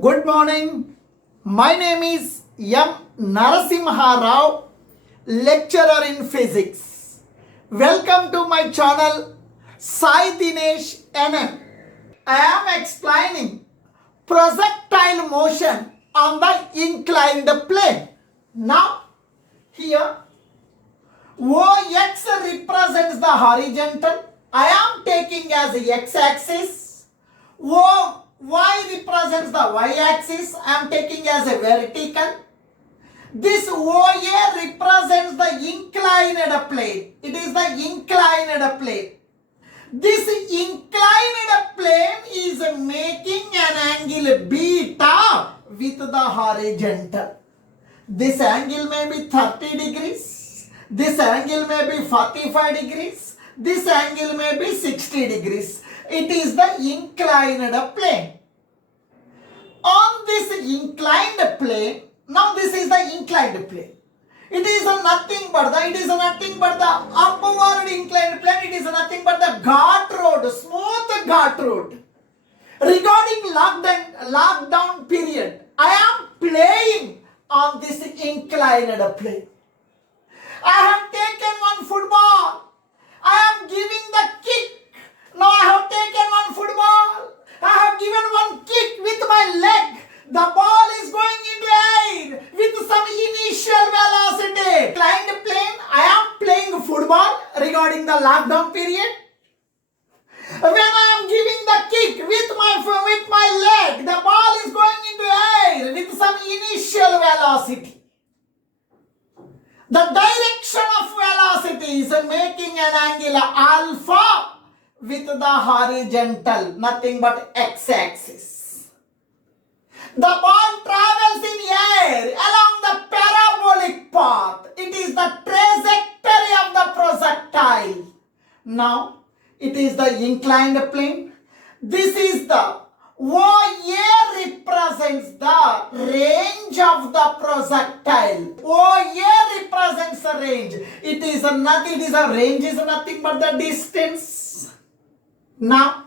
Good morning. My name is M. Narasimha Rao, lecturer in physics. Welcome to my channel Sai Dinesh NM. I am explaining projectile motion on the inclined plane. Now, here OX represents the horizontal. I am taking as the x-axis. Y represents the y-axis. I am taking as a vertical. This OA represents the inclined plane. It is the inclined plane. This inclined plane is making an angle beta with the horizontal. This angle may be 30 degrees. This angle may be 45 degrees. This angle may be 60 degrees. It is the inclined plane. On this inclined plane, now this is the inclined plane. It is nothing but the upward inclined plane. It is nothing but the ghat road, smooth ghat road. Regarding lockdown period, I am playing on this inclined plane. I have taken one football. I am giving the kick. Now I have taken one football. I have given one kick with my leg. The ball is going into air with some initial velocity. Inclined plane, I am playing football regarding the lockdown period. When I am giving the kick with my leg, the ball is going into air with some initial velocity. The direction of velocity is making an angle alpha with the horizontal, nothing but x-axis. The ball travels in air along the parabolic path. It is the trajectory of the projectile. Now, it is the inclined plane. This is the OA represents the range of the projectile. OA represents the range. It is nothing but the distance. Now,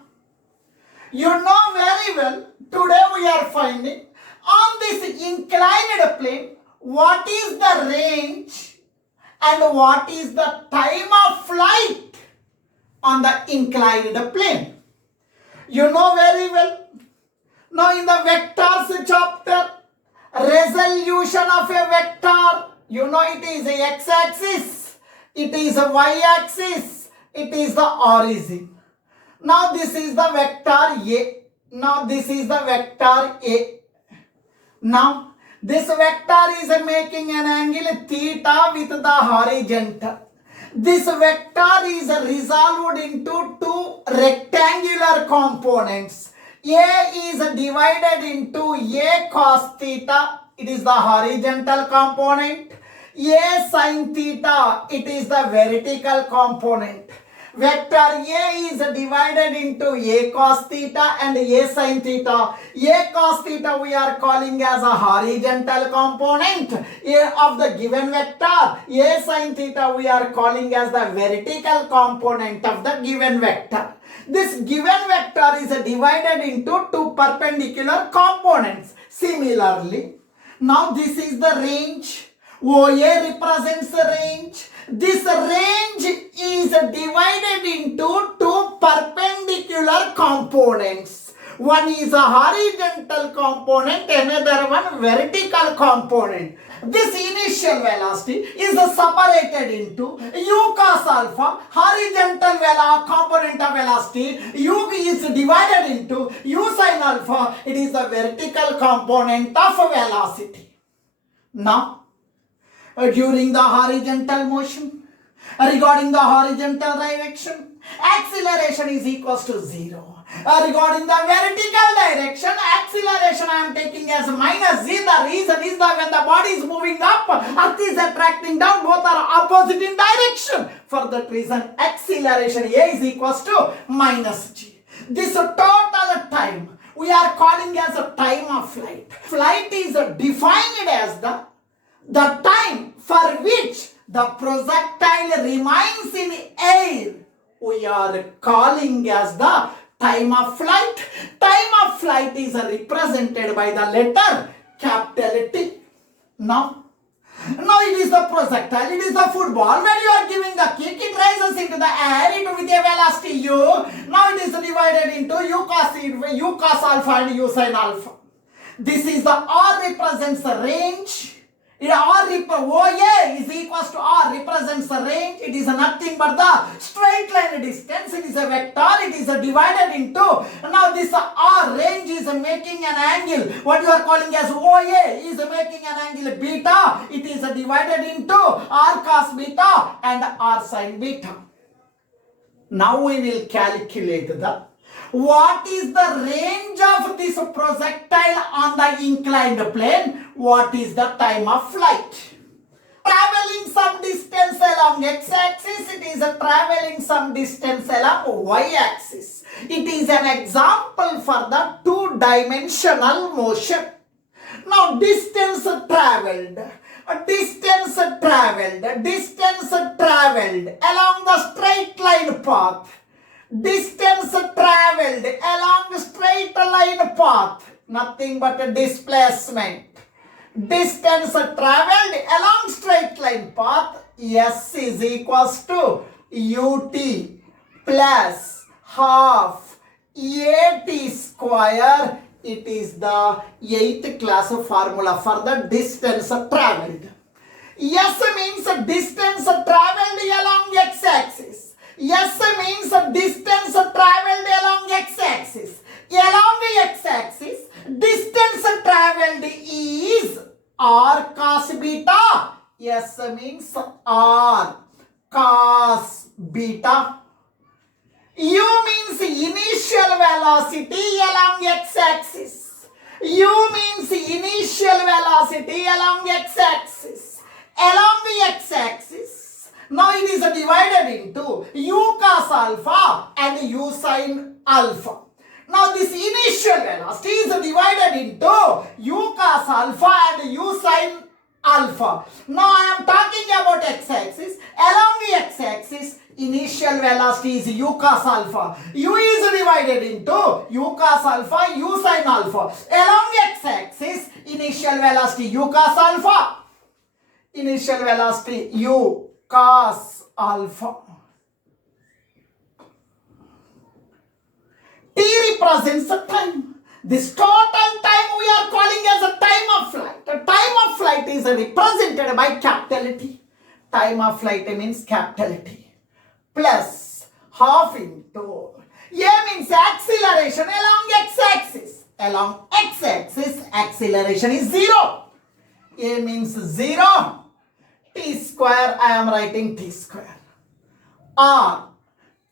you know very well, today we are finding on this inclined plane what is the range and what is the time of flight on the inclined plane. You know very well. Now in the vectors chapter, resolution of a vector, you know it is a x-axis, it is a y-axis, it is the origin. Now this is the vector A. Now this is the vector A. Now this vector is making an angle theta with the horizontal. This vector is resolved into two rectangular components. A is divided into A cos theta, it is the horizontal component. A sin theta, it is the vertical component. Vector A is divided into A cos theta and A sin theta. A cos theta we are calling as a horizontal component of the given vector. A sin theta we are calling as the vertical component of the given vector. This given vector is divided into two perpendicular components. Similarly, now this is the range. OA represents the range. This range is divided into two perpendicular components. One is a horizontal component, another one vertical component. This initial velocity is separated into u cos alpha, horizontal component of velocity. U is divided into u sin alpha. It is the vertical component of velocity. Now, during the horizontal motion, regarding the horizontal direction, acceleration is equals to 0. Regarding the vertical direction, acceleration I am taking as minus z. The reason is that when the body is moving up, earth is attracting down, both are opposite in direction. For that reason, acceleration A is equals to minus g. This total time we are calling as a time of flight. Flight is defined as the time for which the projectile remains in air. We are calling as the time of flight. Time of flight is represented by the letter capital T. Now it is the projectile, it is the football. When you are giving the kick, it rises into the air with a velocity u. Now it is divided into u cos alpha and u sin alpha. This is the R represents the range. OA is equals to R represents the range. It is nothing but the straight line distance. It is a vector. It is divided into. Now this R range is making an angle. What you are calling as OA is making an angle beta. It is divided into R cos beta and R sin beta. Now we will calculate what is the range of this projectile on the inclined plane? What is the time of flight? Traveling some distance along x-axis, it is traveling some distance along y-axis. It is an example for the two-dimensional motion. Now distance traveled along the straight line path. Distance traveled along straight line path, nothing but a displacement. Distance traveled along straight line path, S is equals to ut plus half at square. It is the 8th class formula for the distance traveled. S means distance traveled along x-axis. S means distance traveled along x-axis. Along x-axis, distance traveled is R cos beta. S means R cos beta. U means initial velocity along x-axis. U means initial velocity along x-axis. Along the x-axis, now it is divided into u cos alpha and u sin alpha. Now this initial velocity is divided into u cos alpha and u sin alpha. Now I am talking about x-axis. Along the x-axis, initial velocity is u cos alpha. U is divided into u cos alpha, u sin alpha. Along x-axis, initial velocity u cos alpha. Initial velocity u cos alpha. T represents the time. This total time we are calling as a time of flight. The time of flight is represented by capital T. Time of flight means capital T. Plus half into A means acceleration along x-axis. Along x-axis, acceleration is 0. A means 0. T square, I am writing T square. R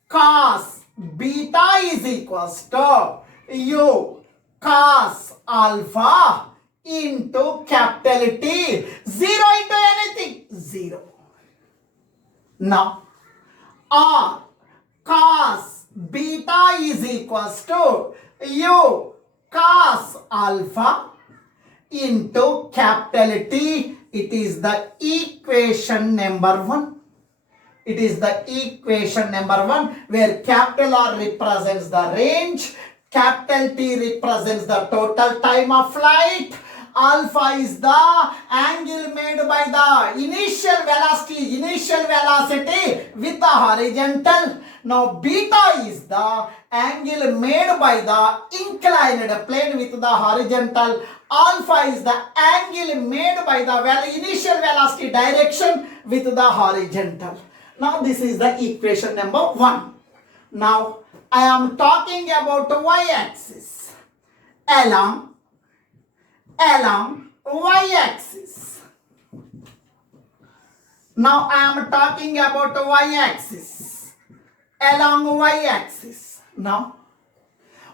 cos beta is equals to u cos alpha into capital T. 0 into anything, 0. Now, R cos beta is equals to u cos alpha into capital T. It is the equation number 1. It is the equation number 1 where capital R represents the range, capital T represents the total time of flight, alpha is the angle made by the initial velocity with the horizontal. Now beta is the angle made by the inclined plane with the horizontal. Alpha is the angle made by the initial velocity direction with the horizontal. Now this is the equation number 1. Now I am talking about y-axis. Along y-axis. Now I am talking about y-axis. Along y-axis. Now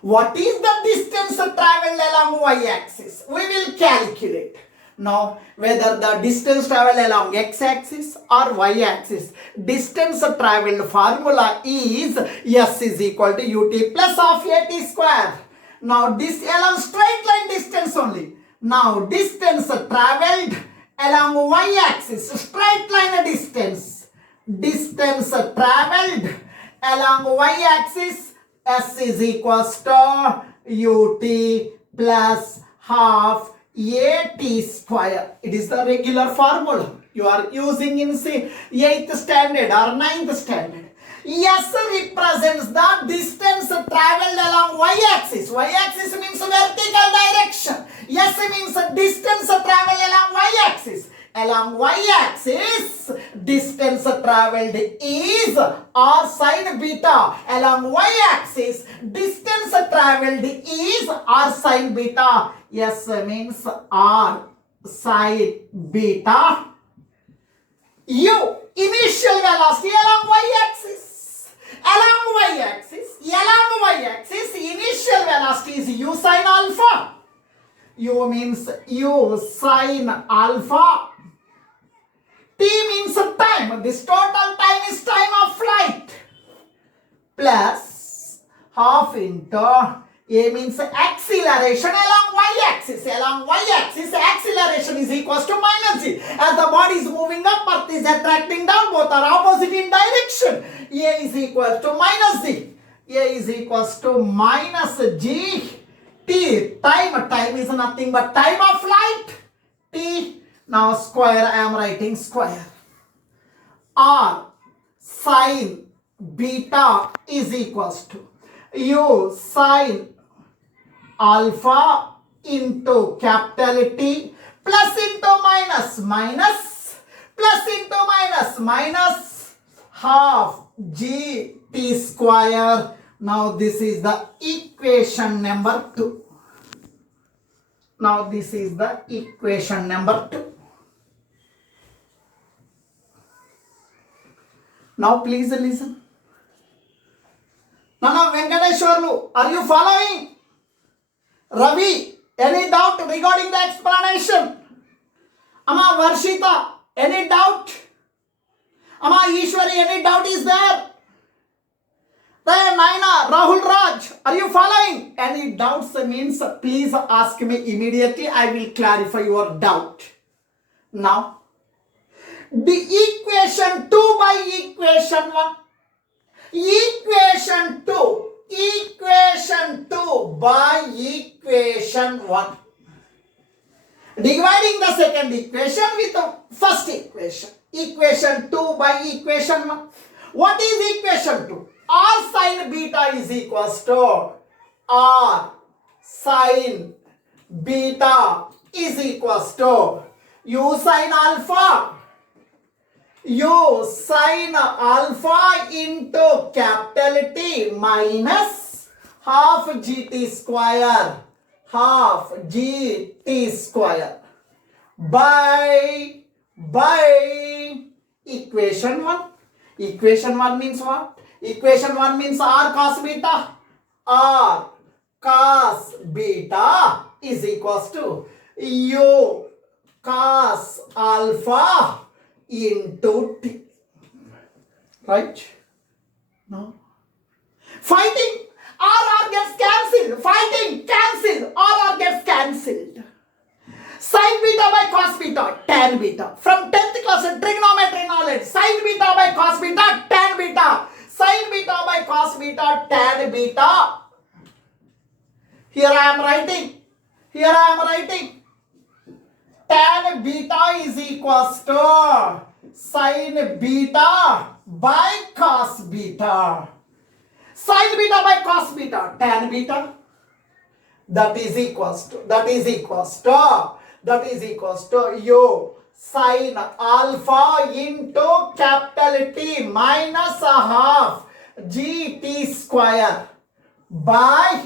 what is the distance traveled along y-axis? We will calculate. Now, whether the distance traveled along x-axis or y-axis, distance traveled formula is S is equal to ut plus half at square. Now, this along straight line distance only. Now, distance traveled along y-axis, straight line distance. Distance traveled along y-axis S is equals to ut plus half at square. It is the regular formula you are using in 8th standard or 9th standard. S represents the distance traveled along y-axis. Y-axis means vertical direction. S means distance traveled along y-axis. Along y-axis, distance traveled is r sine beta. Along y-axis, distance traveled is r sine beta. S means r sine beta. U, initial velocity along y-axis. Along y-axis, initial velocity is u sine alpha. U means u sine alpha. T means time. This total time is time of flight. Plus half into A means acceleration along y-axis. Along y-axis, acceleration is equals to minus G. As the body is moving up, Earth is attracting down. Both are opposite in direction. A is equals to minus G. A is equals to minus G. T, time is nothing but time of flight. T, now square, I am writing square. R sine beta is equals to U sine alpha into capital T plus into minus plus into minus half G T square. Now this is the equation number 2. Now this is the equation number 2. Now please listen. Nana Venkateshwarlu, are you following? Ravi, any doubt regarding the explanation? Ama Varshita, any doubt? Ama Ishwari, any doubt is there? Then Naina, Rahul Raj, are you following? Any doubts means please ask me immediately. I will clarify your doubt. Now, the equation 2 by equation 1. Equation 2 by equation 1. Dividing the second equation with the first equation. Equation 2 by equation 1. What is equation 2? R sine beta is equals to R sine beta is equals to U sine alpha. U sine alpha into capital T minus half GT square. Half GT square by equation 1. Equation 1 means what? Equation 1 means R cos beta. R cos beta is equals to U cos alpha into T. Right? No? Fighting. R gets cancelled. Fighting. Cancelled. R gets cancelled. Sin beta by cos beta, tan beta. From 10th class trigonometry knowledge. Sin beta by cos beta, tan beta. Sin beta by cos beta, tan beta. Here I am writing. Tan beta is equals to sin beta by cos beta. Sin beta by cos beta, tan beta. That is equals to U sin alpha into capital T minus a half GT square by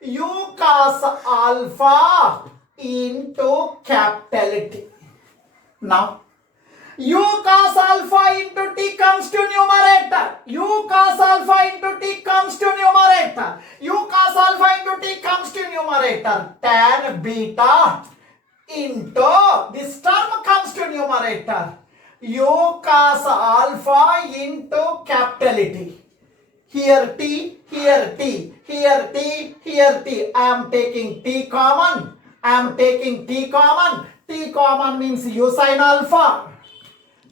U cos alpha into capital T. Now, U cos alpha into T comes to numerator. U cos alpha into T comes to numerator. U cos alpha into T comes to numerator. Tan beta into, this term comes to numerator. U cos alpha into capital T. Here T, here T, here T, here T. I am taking T common. T common means U sin alpha.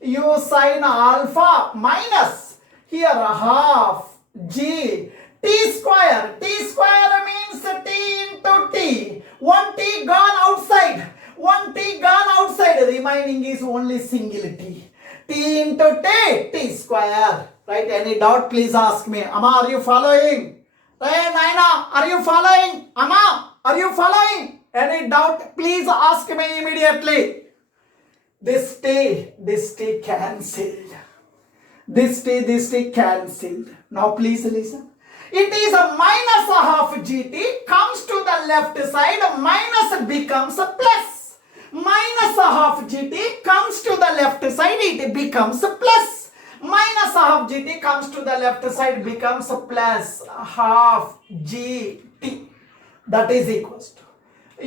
U sin alpha minus here half G T square. T square means T into T. One T gone outside. One T gone outside. Remaining is only single T. T into T. T square. Right? Any doubt? Please ask me. Amma, are you following? Hey, Naina, are you following? Amma, are you following? Any doubt? Please ask me immediately. This T cancelled. This T cancelled. Now please listen. It is a minus half gt comes to the left side, minus becomes a plus. Minus half gt comes to the left side, it becomes a plus. Minus half gt comes to the left side, becomes a plus half gt. That is equals to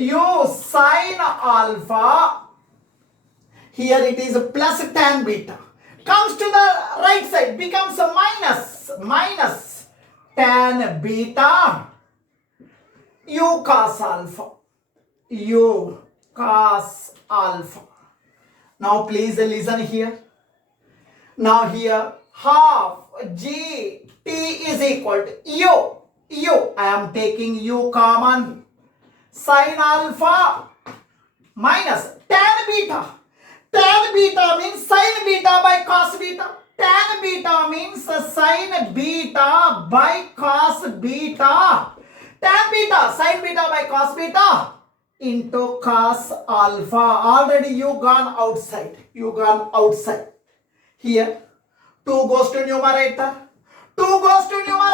u sine alpha. Here it is a plus tan beta. Comes to the right side, becomes a minus tan beta u cos alpha. U cos alpha. Now please listen here. Now here half g t is equal to u. I am taking u common. Sin alpha minus tan beta. Tan beta means sin beta by cos beta. Tan beta means sin beta by cos beta. Tan beta, sin beta by cos beta into cos alpha. Already you gone outside. Here 2 goes to numerator. 2 goes to numerator.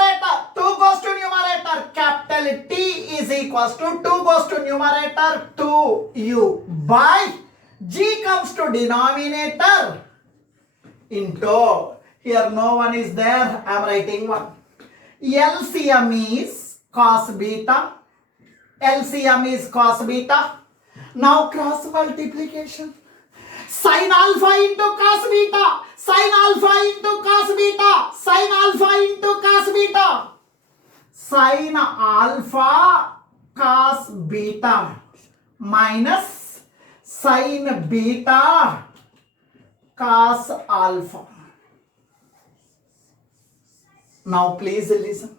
Capital T is equals to 2 goes to numerator 2u by g comes to denominator into, here no one is there, I am writing 1. LCM is cos beta. Now cross multiplication. Sin alpha into cos beta. Sin alpha into cos beta. Sin alpha into cos beta. Sin alpha cos beta minus sin beta cos alpha. Now please listen.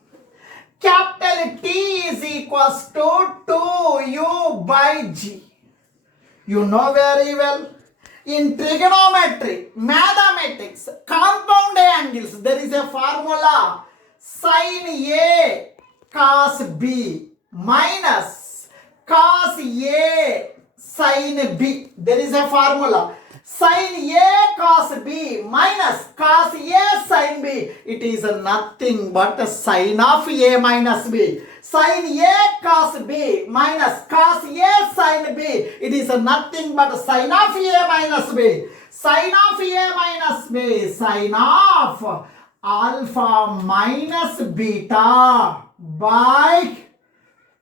Capital T is equals to 2u by g. You know very well. In trigonometry, mathematics, compound angles, there is a formula. Sin A cos B minus cos A sin B. There is a formula. Sin A cos B minus cos A sin B. It is nothing but sin of A minus B. Sin A cos B minus cos A sin B. It is nothing but sin of A minus B. Sin of A minus B. Sin of alpha minus beta by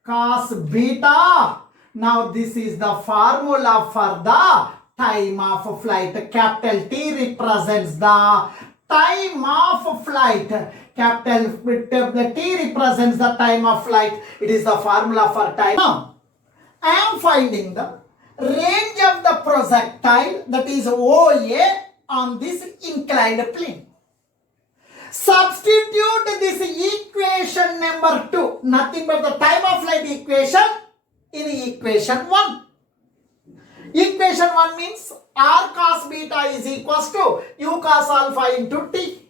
cos beta. Now this is the formula for the time of flight. Capital T represents the time of flight. Capital T represents the time of flight. It is the formula for time. Now, I am finding the range of the projectile, that is OA, on this inclined plane. Substitute this equation number 2, nothing but the time of flight equation, in equation 1. Equation 1 means r cos beta is equals to u cos alpha into t.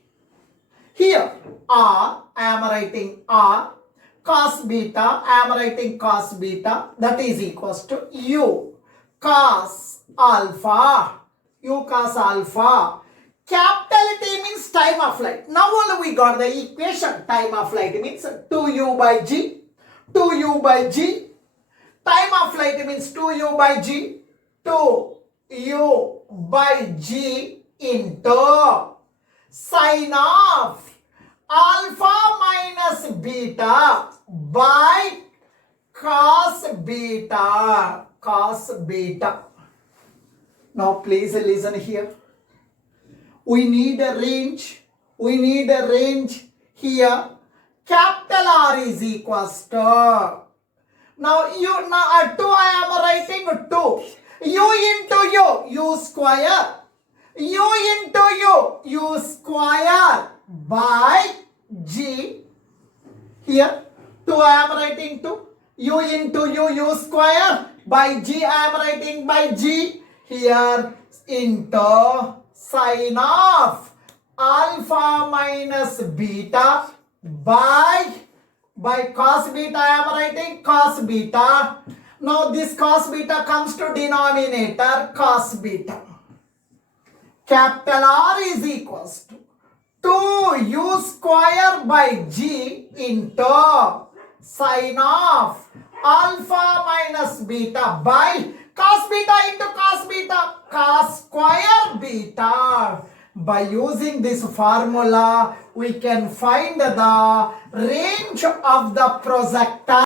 Here r, I am writing r, cos beta, I am writing cos beta, that is equals to u cos alpha. Capital T means time of flight. Now only we got the equation. Time of flight means 2u by g. Time of flight means 2u by g. 2u by g into sin of alpha minus beta by cos beta. Now please listen here. We need a range. Here. Capital R is equals to. Now 2 I am writing 2. U into u square. U into u square by g. Here 2 I am writing 2. U into U square by G I am writing by G. Here into sine of alpha minus beta by cos beta I am writing cos beta. Now this cos beta comes to denominator cos beta. Capital R is equals to 2u square by G into sine of alpha minus beta by cos beta into cos beta, cos square beta. By using this formula, we can find the range of the projectile.